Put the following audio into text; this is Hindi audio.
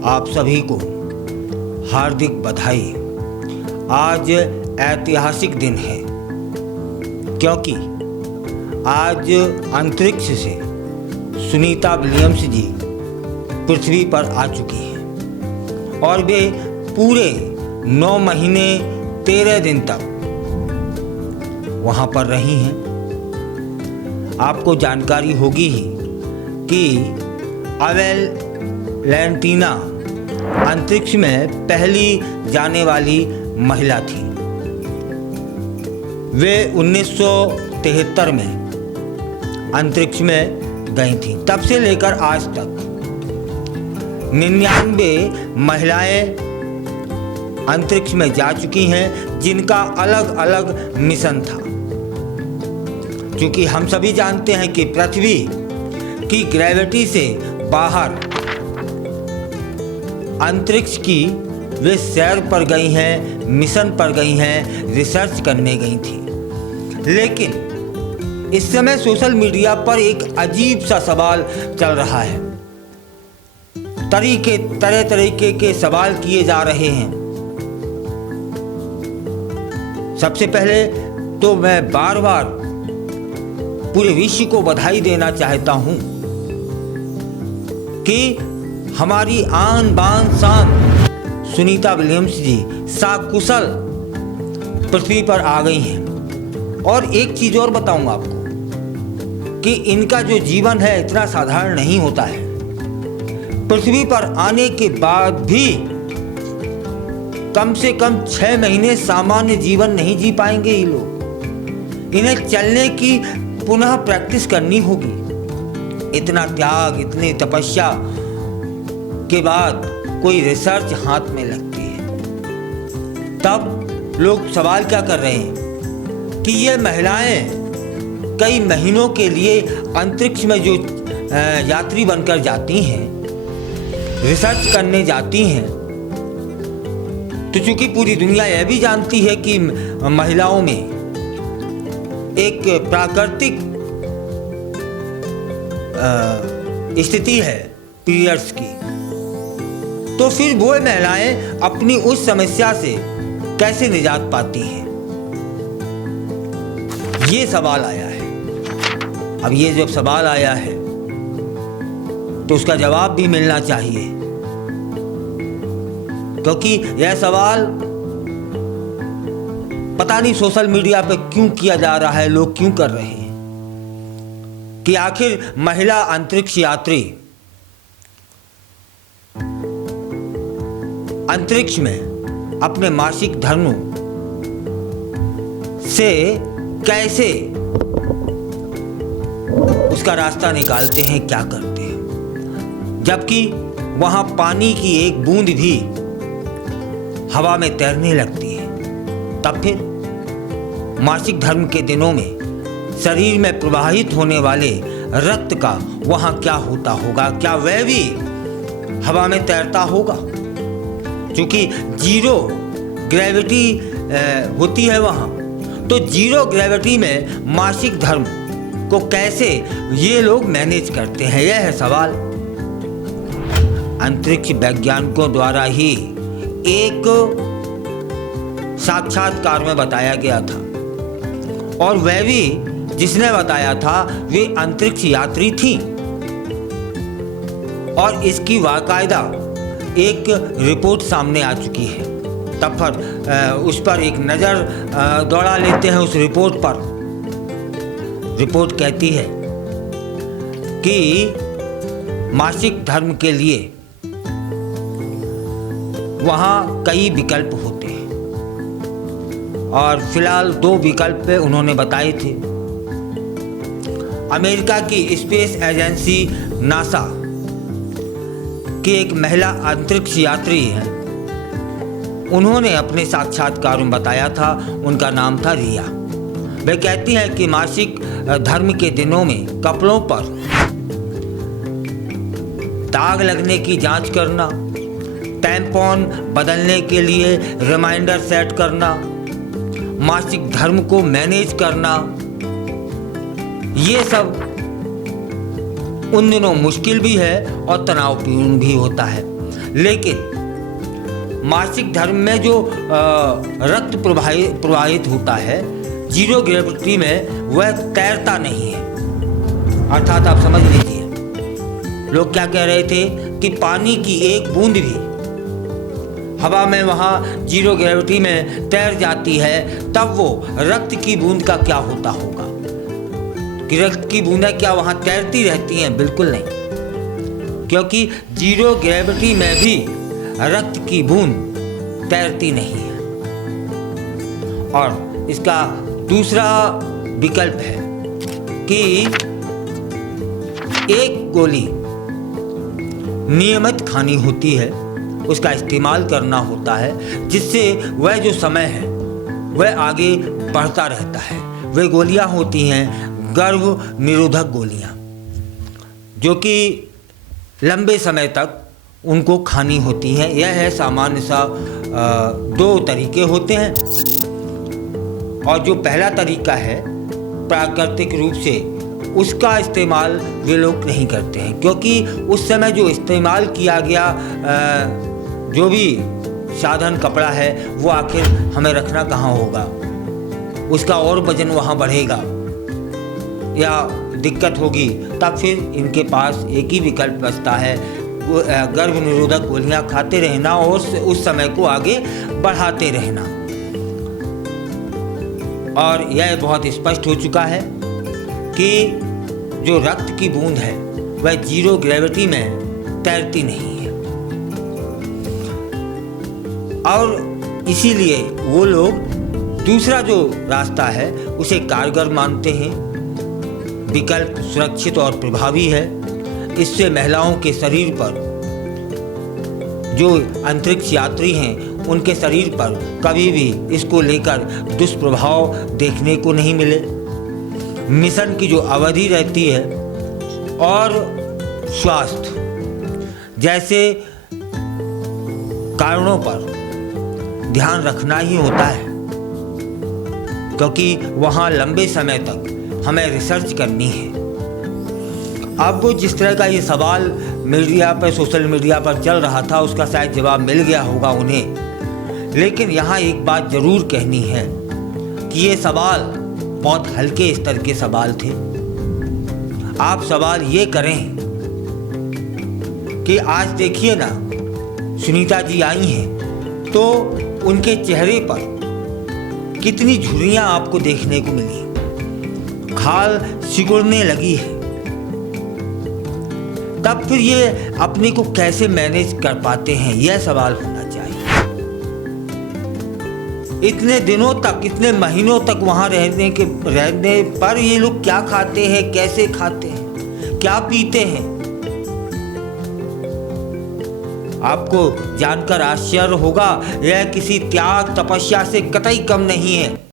आप सभी को हार्दिक बधाई। आज ऐतिहासिक दिन है क्योंकि आज अंतरिक्ष से सुनीता विलियम्स जी पृथ्वी पर आ चुकी हैं और वे पूरे 9 महीने 13 दिन तक वहाँ पर रही हैं। आपको जानकारी होगी ही कि अवेल वैलेंटिना अंतरिक्ष में पहली जाने वाली महिला थी। वे 1973 में अंतरिक्ष में गई थी। तब से लेकर आज तक 99 महिलाएं अंतरिक्ष में जा चुकी हैं जिनका अलग अलग मिशन था। क्योंकि हम सभी जानते हैं कि पृथ्वी की ग्रेविटी से बाहर अंतरिक्ष की वे सैर पर गई हैं, मिशन पर गई हैं, रिसर्च करने गई थी। लेकिन इस समय सोशल मीडिया पर एक अजीब सा सवाल चल रहा है। तरह तरीके के सवाल किए जा रहे हैं। सबसे पहले तो मैं बार बार पूरे विश्व को बधाई देना चाहता हूं कि हमारी आन बान शान सुनीता विलियम्स जी सकुशल पृथ्वी पर आ गई हैं। और एक चीज और बताऊंगा आपको कि इनका जो जीवन है इतना साधारण नहीं होता है। पृथ्वी पर आने के बाद भी कम से कम 6 महीने सामान्य जीवन नहीं जी पाएंगे ये लोग। इन्हें चलने की पुनः प्रैक्टिस करनी होगी। इतना त्याग, इतनी तपस्या के बाद कोई रिसर्च हाथ में लगती है। तब लोग सवाल क्या कर रहे हैं कि ये महिलाएं कई महीनों के लिए अंतरिक्ष में जो यात्री बनकर जाती हैं, रिसर्च करने जाती हैं, तो चूंकि पूरी दुनिया यह भी जानती है कि महिलाओं में एक प्राकृतिक स्थिति है पीरियड्स की, तो फिर वो महिलाएं अपनी उस समस्या से कैसे निजात पाती हैं, ये सवाल आया है। अब ये जब सवाल आया है तो उसका जवाब भी मिलना चाहिए, क्योंकि यह सवाल पता नहीं सोशल मीडिया पे क्यों किया जा रहा है, लोग क्यों कर रहे हैं कि आखिर महिला अंतरिक्ष यात्री अंतरिक्ष में अपने मासिक धर्म से कैसे उसका रास्ता निकालते हैं, क्या करते हैं, जबकि वहां पानी की एक बूंद भी हवा में तैरने लगती है। तब फिर मासिक धर्म के दिनों में शरीर में प्रवाहित होने वाले रक्त का वहां क्या होता होगा? क्या वह भी हवा में तैरता होगा? क्योंकि जीरो ग्रेविटी होती है वहां, तो जीरो ग्रेविटी में मासिक धर्म को कैसे ये लोग मैनेज करते हैं, यह है सवाल। अंतरिक्ष वैज्ञानिकों द्वारा ही एक साक्षात्कार में बताया गया था, और वह भी जिसने बताया था वे अंतरिक्ष यात्री थी, और इसकी बाकायदा एक रिपोर्ट सामने आ चुकी है। तब पर उस पर एक नज़र दौड़ा लेते हैं उस रिपोर्ट पर। रिपोर्ट कहती है कि मासिक धर्म के लिए वहाँ कई विकल्प होते हैं, और फिलहाल 2 विकल्प उन्होंने बताए थे। अमेरिका की स्पेस एजेंसी नासा की एक महिला अंतरिक्ष यात्री हैं, उन्होंने अपने साक्षात्कार में बताया था, उनका नाम था रिया। वे कहती हैं कि मासिक धर्म के दिनों में कपड़ों पर दाग लगने की जांच करना, टैम्पॉन बदलने के लिए रिमाइंडर सेट करना, मासिक धर्म को मैनेज करना, ये सब उन दिनों मुश्किल भी है और तनावपूर्ण भी होता है। लेकिन मासिक धर्म में जो रक्त प्रवाहित होता है, जीरो ग्रेविटी में वह तैरता नहीं है। अर्थात आप समझ लीजिए, लोग क्या कह रहे थे कि पानी की एक बूंद भी हवा में वहाँ जीरो ग्रेविटी में तैर जाती है, तब वो रक्त की बूंद का क्या होता होगा? कि रक्त की बूंदें क्या वहाँ तैरती रहती हैं? बिल्कुल नहीं, क्योंकि जीरो ग्रेविटी में भी रक्त की बूंद तैरती नहीं है। और इसका दूसरा विकल्प है कि एक गोली नियमित खानी होती है, उसका इस्तेमाल करना होता है, जिससे वह जो समय है वह आगे बढ़ता रहता है। वे गोलियां होती हैं गर्भ निरोधक गोलियां, जो कि लंबे समय तक उनको खानी होती हैं। यह है सामान्य सा 2 तरीके होते हैं। और जो पहला तरीका है प्राकृतिक रूप से, उसका इस्तेमाल वे लोग नहीं करते हैं, क्योंकि उस समय जो इस्तेमाल किया गया जो भी साधन कपड़ा है वो आखिर हमें रखना कहाँ होगा, उसका और वजन वहाँ बढ़ेगा या दिक्कत होगी। तब फिर इनके पास एक ही विकल्प बचता है, गर्भ निरोधक गोलियां खाते रहना और उस समय को आगे बढ़ाते रहना। और यह बहुत स्पष्ट हो चुका है कि जो रक्त की बूंद है वह जीरो ग्रेविटी में तैरती नहीं है, और इसीलिए वो लोग दूसरा जो रास्ता है उसे कारगर मानते हैं। विकल्प सुरक्षित और प्रभावी है। इससे महिलाओं के शरीर पर, जो अंतरिक्ष यात्री हैं उनके शरीर पर कभी भी इसको लेकर दुष्प्रभाव देखने को नहीं मिले। मिशन की जो अवधि रहती है और स्वास्थ्य जैसे कारणों पर ध्यान रखना ही होता है, क्योंकि वहाँ लंबे समय तक हमें रिसर्च करनी है। अब वो जिस तरह का ये सवाल मीडिया पर, सोशल मीडिया पर चल रहा था, उसका शायद जवाब मिल गया होगा उन्हें। लेकिन यहाँ एक बात जरूर कहनी है कि ये सवाल बहुत हल्के स्तर के सवाल थे। आप सवाल ये करें कि आज देखिए ना, सुनीता जी आई हैं तो उनके चेहरे पर कितनी झुर्रियां आपको देखने को मिली, खाल सिकुड़ने लगी है। तब फिर ये अपने को कैसे मैनेज कर पाते हैं, यह सवाल होना चाहिए। इतने दिनों तक, इतने महीनों तक वहां रहने पर ये लोग क्या खाते हैं, कैसे खाते हैं, क्या पीते हैं, आपको जानकर आश्चर्य होगा। यह किसी त्याग तपस्या से कतई कम नहीं है।